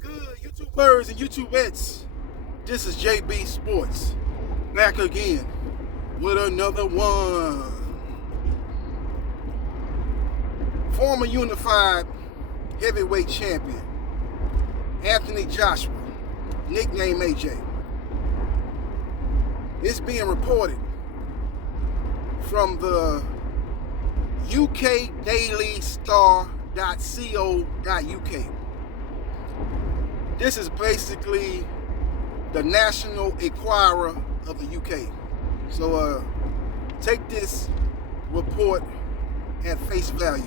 good, YouTubers and YouTubettes? This is JB Sports, back again with another one. Former unified heavyweight champion, Anthony Joshua, nicknamed AJ. It's being reported from the ukdailystar.co.uk. This is basically the National Enquirer of the UK. So take this report at face value.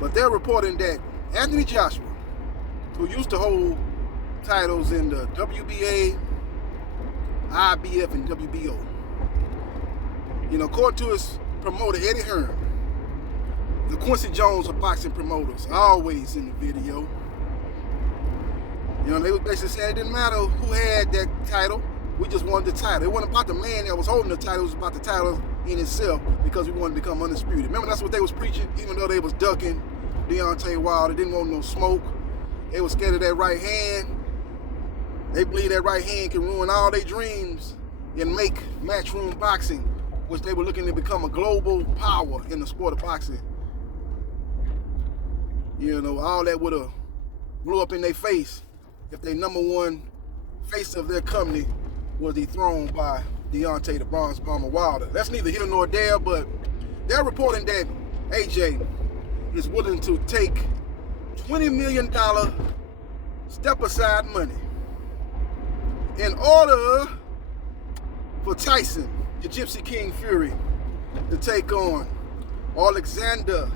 But they're reporting that Anthony Joshua, who used to hold titles in the WBA, IBF, and WBO, according to his promoter, Eddie Hearn, the Quincy Jones of boxing promoters, always in the video. They was basically saying it didn't matter who had that title, we just wanted the title. It wasn't about the man that was holding the title, it was about the title in itself, because we wanted to become undisputed. Remember, that's what they was preaching, even though they was ducking Deontay Wilder. They didn't want no smoke. They was scared of that right hand. They believe that right hand can ruin all their dreams and make matchroom boxing, which they were looking to become a global power in the sport of boxing. All that would have blew up in their face if their number one face of their company was dethroned by Deontay the Bronze Bomber Wilder. That's neither here nor there, but they're reporting that AJ is willing to take $20 million step-aside money in order for Tyson, the Gypsy King Fury, to take on Alexander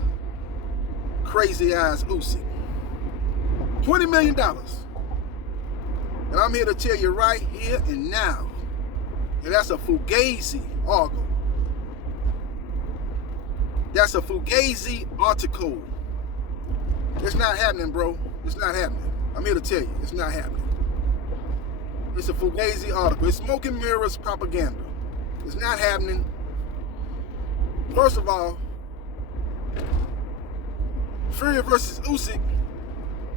Crazy Eyes Usyk. $20 million. And I'm here to tell you right here and now, and that's a Fugazi article. That's a Fugazi article. It's not happening, bro. It's not happening. I'm here to tell you, it's not happening. It's a Fugazi article. It's smoke and mirrors propaganda. It's not happening. First of all, Fury versus Usyk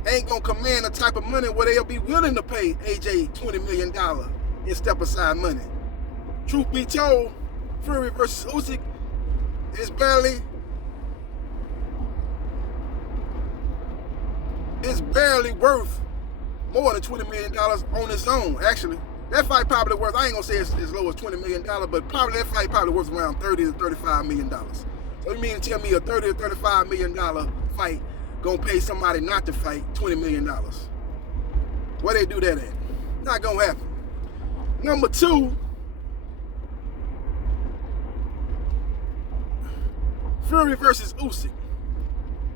ain't gonna command the type of money where they'll be willing to pay AJ $20 million in step-aside money. Truth be told, Fury versus Usyk is barely worth more than $20 million on its own. Actually, that fight probably worth, I ain't gonna say it's as low as $20 million, but probably that fight probably worth around $30 to $35 million. So you mean to tell me a $30 to $35 million fight gonna pay somebody not to fight $20 million? Where they do that at? Not gonna happen. Number two, Fury versus Usyk.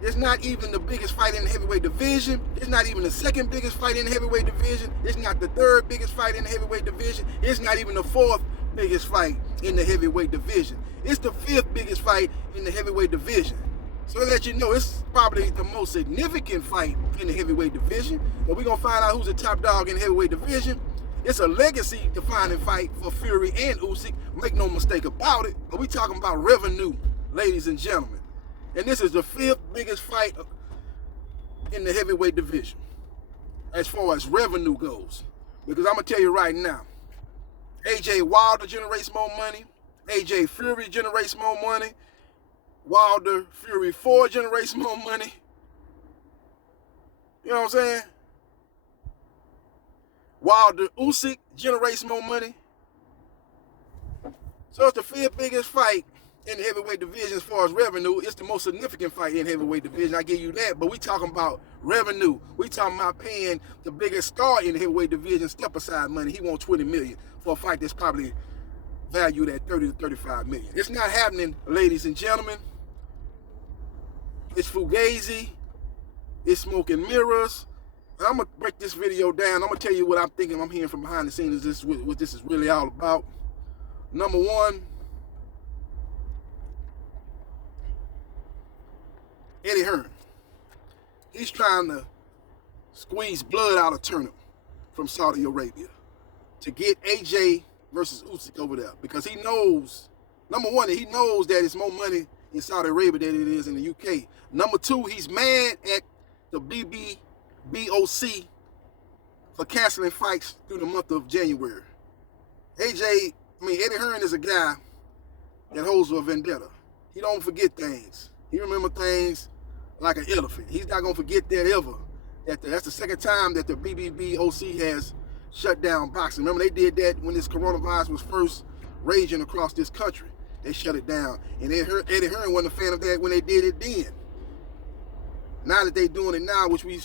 It's not even the biggest fight in the heavyweight division. It's not even the second biggest fight in the heavyweight division. It's not the third biggest fight in the heavyweight division. It's not even the fourth biggest fight in the heavyweight division. It's the fifth biggest fight in the heavyweight division. So to let you know, it's probably the most significant fight in the heavyweight division. But we're going to find out who's the top dog in the heavyweight division. It's a legacy-defining fight for Fury and Usyk. Make no mistake about it. But we're talking about revenue, ladies and gentlemen. And this is the fifth biggest fight in the heavyweight division as far as revenue goes. Because I'm going to tell you right now, AJ Wilder generates more money. AJ Fury generates more money. Wilder Fury 4 generates more money. You know what I'm saying? Wilder Usyk generates more money. So it's the fifth biggest fight in the heavyweight division as far as revenue. It's the most significant fight in the heavyweight division. I give you that. But we talking about revenue. We talking about paying the biggest star in the heavyweight division step-aside money. He wants $20 million for a fight that's probably valued at $30 to $35 million. It's not happening, ladies and gentlemen. It's Fugazi. It's smoke and mirrors. And I'm going to break this video down. I'm going to tell you what I'm thinking. I'm hearing from behind the scenes. This is what this is really all about. Number one, Eddie Hearn. He's trying to squeeze blood out of turnip from Saudi Arabia to get AJ versus Usyk over there, because he knows, number one, he knows that it's more money in Saudi Arabia than it is in the UK. Number two, he's mad at the BOC for canceling fights through the month of January. Eddie Hearn is a guy that holds a vendetta. He don't forget things. He remember things like an elephant. He's not gonna forget that ever. That's the second time that the BBBOC has shut down boxing. Remember, they did that when this coronavirus was first raging across this country. They shut it down. And Eddie Hearn wasn't a fan of that when they did it then. Now that they're doing it now, which we,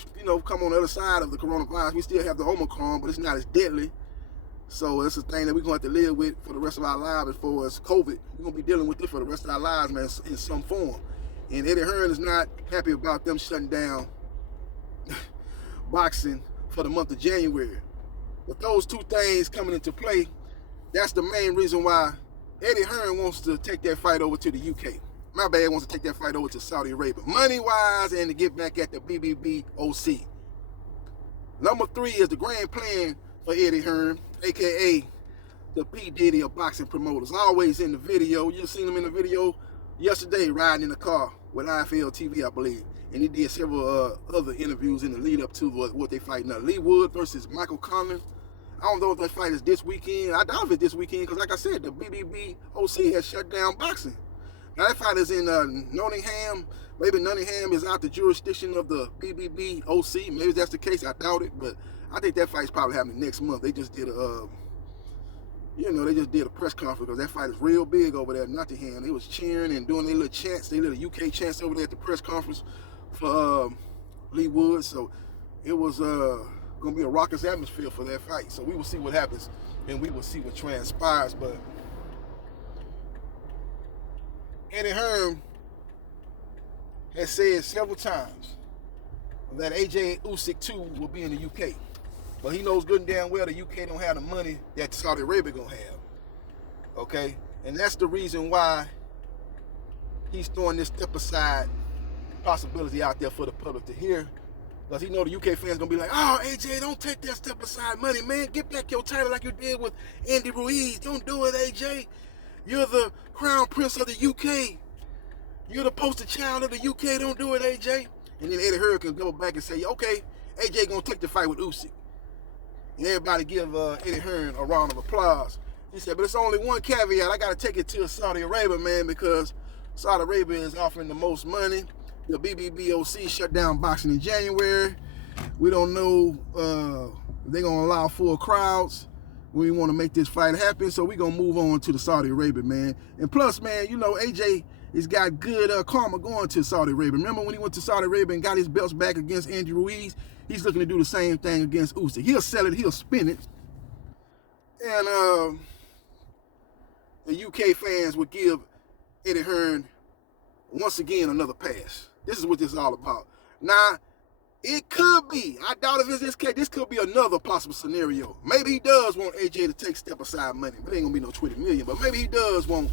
come on the other side of the coronavirus, we still have the Omicron, but it's not as deadly. So it's a thing that we're going to have to live with for the rest of our lives as far as COVID. We're going to be dealing with it for the rest of our lives, man, in some form. And Eddie Hearn is not happy about them shutting down boxing for the month of January. With those two things coming into play, that's the main reason why Eddie Hearn wants to take that fight over to the UK. Wants to take that fight over to Saudi Arabia, money-wise, and to get back at the BBBOC. Number 3 is the grand plan for Eddie Hearn, a.k.a. the P. Diddy of boxing promoters. Always in the video. You seen him in the video yesterday riding in the car with IFL TV, I believe. And he did several other interviews in the lead up to what they fight now. Lee Wood versus Michael Conlan. I don't know if that fight is this weekend. I doubt if it's this weekend because, like I said, the BBBOC has shut down boxing. Now, that fight is in Nottingham. Maybe Nottingham is out the jurisdiction of the BBBOC. Maybe that's the case. I doubt it. But I think that fight's probably happening next month. They just did a press conference because that fight is real big over there in Nottingham. They was cheering and doing their little chants, their little UK chants over there at the press conference for Lee Wood. So it was going to be a raucous atmosphere for that fight. So we will see what happens and we will see what transpires. But Eddie Hearn has said several times that Joshau-Usyk too will be in the UK. But he knows good and damn well the UK don't have the money that Saudi Arabia gonna have. Okay? And that's the reason why he's throwing this step aside possibility out there for the public to hear. Because he know the UK fans gonna be like, oh, AJ, don't take that step aside money, man. Get back your title like you did with Andy Ruiz. Don't do it, AJ. You're the crown prince of the UK. You're the poster child of the UK. Don't do it, AJ. And then Eddie Hearn can go back and say, okay, AJ gonna take the fight with Usyk. And everybody give Eddie Hearn a round of applause. He said, but it's only one caveat. I got to take it to Saudi Arabia, man, because Saudi Arabia is offering the most money. The BBBOC shut down boxing in January. We don't know if they're going to allow full crowds. We want to make this fight happen, so we're going to move on to the Saudi Arabia, man. And plus, man, AJ has got good karma going to Saudi Arabia. Remember when he went to Saudi Arabia and got his belts back against Andy Ruiz? He's looking to do the same thing against Usyk. He'll sell it, he'll spin it. And the UK fans would give Eddie Hearn, once again, another pass. This is what this is all about. Now, it could be, I doubt if it's this case, this could be another possible scenario. Maybe he does want AJ to take step aside money, but it ain't gonna be no 20 million, but maybe he does want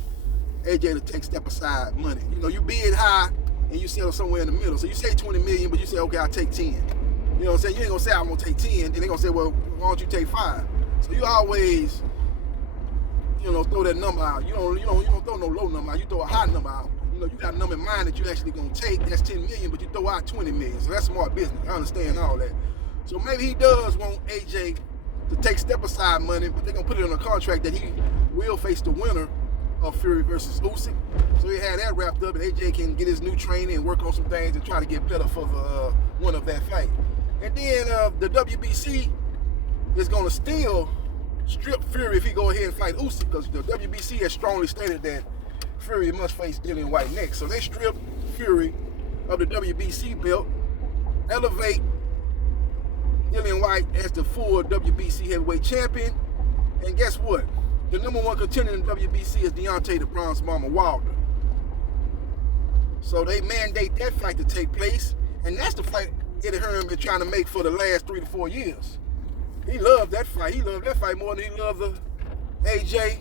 AJ to take step aside money. You bid high and you settle somewhere in the middle. So you say 20 million, but you say, okay, I'll take 10. You know what I'm saying? You ain't gonna say I'm gonna take 10, then they're gonna say, well, why don't you take 5? So you always, throw that number out. You don't throw no low number out, you throw a high number out. You got a number in mind that you actually gonna take, that's 10 million, but you throw out 20 million. So that's smart business. I understand all that. So maybe he does want AJ to take step aside money, but they're gonna put it in a contract that he will face the winner of Fury versus Usyk. So he had that wrapped up, and AJ can get his new training and work on some things and try to get better for the winner of that fight. And then the WBC is gonna still strip Fury if he go ahead and fight Usyk, because the WBC has strongly stated that Fury must face Dillian White next. So they strip Fury of the WBC belt, elevate Dillian White as the full WBC heavyweight champion, and guess what? The number one contender in the WBC is Deontay the Bronze Bomber Wilder. So they mandate that fight to take place, and that's the fight Eddie Hearn been trying to make for the last 3 to 4 years. He loved that fight. He loved that fight more than he loved the AJ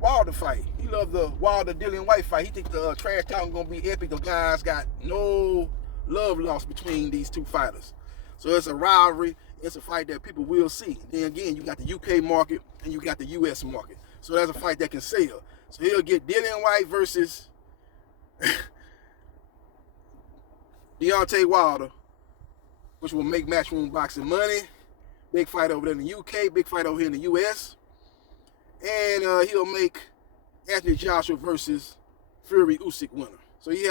Wilder fight. He loved the Wilder Dillian White fight. He think the trash talking gonna be epic. The guys got no love lost between these two fighters. So it's a rivalry. It's a fight that people will see. Then again, you got the UK market and you got the US market. So that's a fight that can sell. So he'll get Dillian White versus Deontay Wilder which will make Matchroom Boxing money. Big fight over there in the UK, big fight over here in the US. And he'll make Anthony Joshua versus Fury-Usyk winner. So he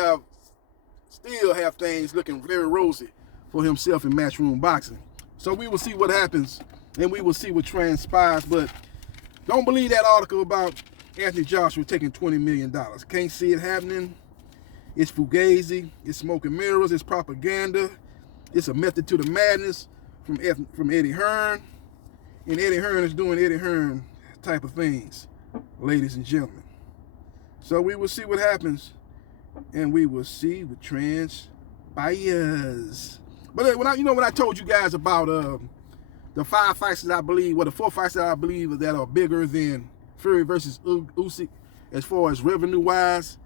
still have things looking very rosy for himself in Matchroom Boxing. So we will see what happens, and we will see what transpires. But don't believe that article about Anthony Joshua taking $20 million. Can't see it happening. It's fugazi. It's smoke and mirrors. It's propaganda. It's a method to the madness from Eddie Hearn. And Eddie Hearn is doing Eddie Hearn type of things, ladies and gentlemen. So we will see what happens, and we will see what transpires. But when I told you guys about the 5 fights that I believe, or the 4 fights that I believe that are bigger than Fury versus Usyk as far as revenue-wise,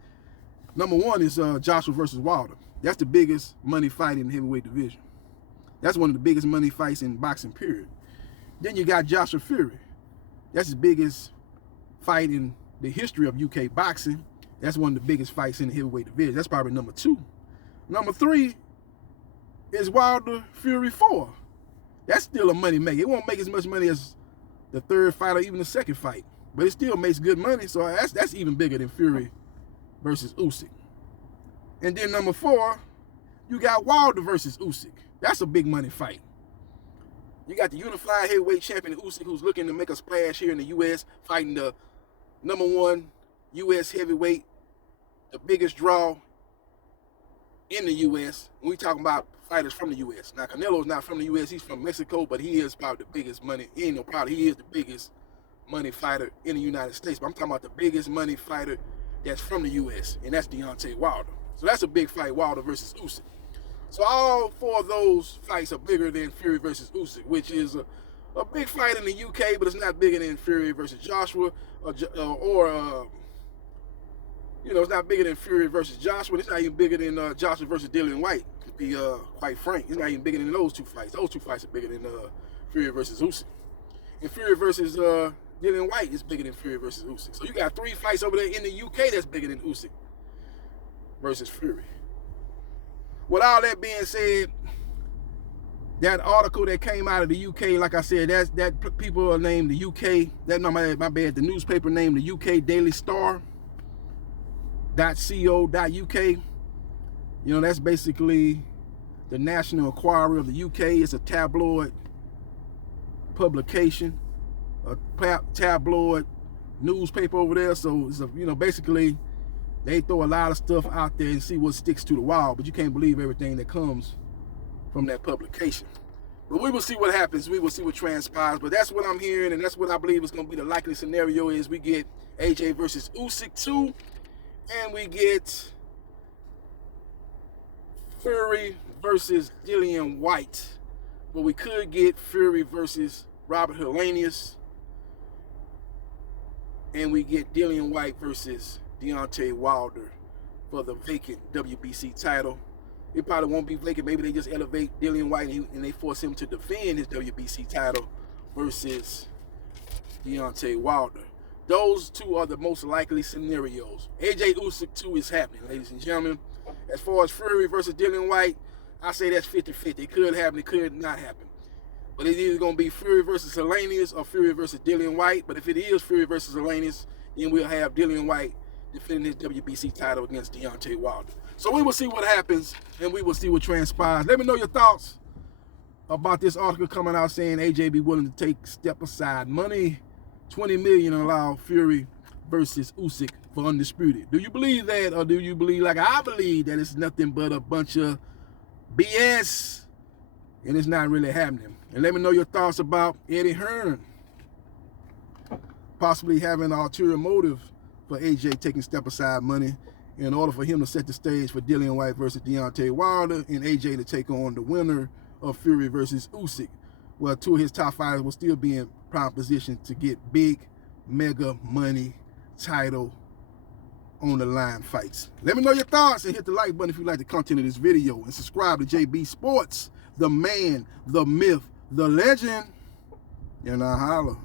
number 1 is Joshua versus Wilder. That's the biggest money fight in the heavyweight division. That's one of the biggest money fights in boxing, period. Then you got Joshua Fury. That's the biggest fight in the history of UK boxing. That's one of the biggest fights in the heavyweight division. That's probably number 2. Number 3 is Wilder Fury 4. That's still a money maker. It won't make as much money as the 3rd fight or even the 2nd fight, but it still makes good money. So that's even bigger than Fury versus Usyk. And then number 4, you got Wilder versus Usyk. That's a big money fight. You got the unified heavyweight champion Usyk, who's looking to make a splash here in the U.S., fighting the number 1 U.S. heavyweight, the biggest draw in the U.S. When we talking about fighters from the U.S. Now, Canelo's not from the U.S. He's from Mexico, but he is probably the biggest money. He is the biggest money fighter in the United States. But I'm talking about the biggest money fighter that's from the U.S., and that's Deontay Wilder. So that's a big fight, Wilder versus Usyk. So all 4 of those fights are bigger than Fury versus Usyk, which is a big fight in the UK, but it's not bigger than Fury versus Joshua, it's not bigger than Fury versus Joshua. It's not even bigger than Joshua versus Dillian White, to be quite frank. It's not even bigger than those 2 fights. Those 2 fights are bigger than Fury versus Usyk. And Fury versus Dillian White is bigger than Fury versus Usyk. So you got 3 fights over there in the UK that's bigger than Usyk versus Fury. With all that being said, that article that came out of the UK, like I said, that people are named the UK. My bad. The newspaper named the UK Daily Star. .co.uk. That's basically the National Enquirer of the UK. It's a tabloid publication, a tabloid newspaper over there. So it's basically they throw a lot of stuff out there and see what sticks to the wall. But you can't believe everything that comes from that publication. But we will see what happens. We will see what transpires. But that's what I'm hearing, and that's what I believe is going to be the likely scenario is we get AJ versus Usyk 2. And we get Fury versus Dillian White. But we could get Fury versus Robert Helenius. And we get Dillian White versus Deontay Wilder for the vacant WBC title. It probably won't be vacant. Maybe they just elevate Dillian White and they force him to defend his WBC title versus Deontay Wilder. Those 2 are the most likely scenarios. AJ Usyk 2 is happening, ladies and gentlemen. As far as Fury versus Dillian White, I say that's 50-50. It could happen, it could not happen. But it's either going to be Fury versus Helenius or Fury versus Dillian White. But if it is Fury versus Helenius, then we'll have Dillian White defending his WBC title against Deontay Wilder. So we will see what happens, and we will see what transpires. Let me know your thoughts about this article coming out saying AJ be willing to take step-aside money. $20 million allow Fury versus Usyk for undisputed. Do you believe that, or do you believe like I believe that it's nothing but a bunch of BS and it's not really happening? And let me know your thoughts about Eddie Hearn possibly having an ulterior motive for AJ taking step-aside money in order for him to set the stage for Dillian White versus Deontay Wilder and AJ to take on the winner of Fury versus Usyk. Well, 2 of his top fighters will still be in prime position to get big, mega money title on the line fights. Let me know your thoughts and hit the like button if you like the content of this video. And subscribe to JB Sports, the man, the myth, the legend. And I holla.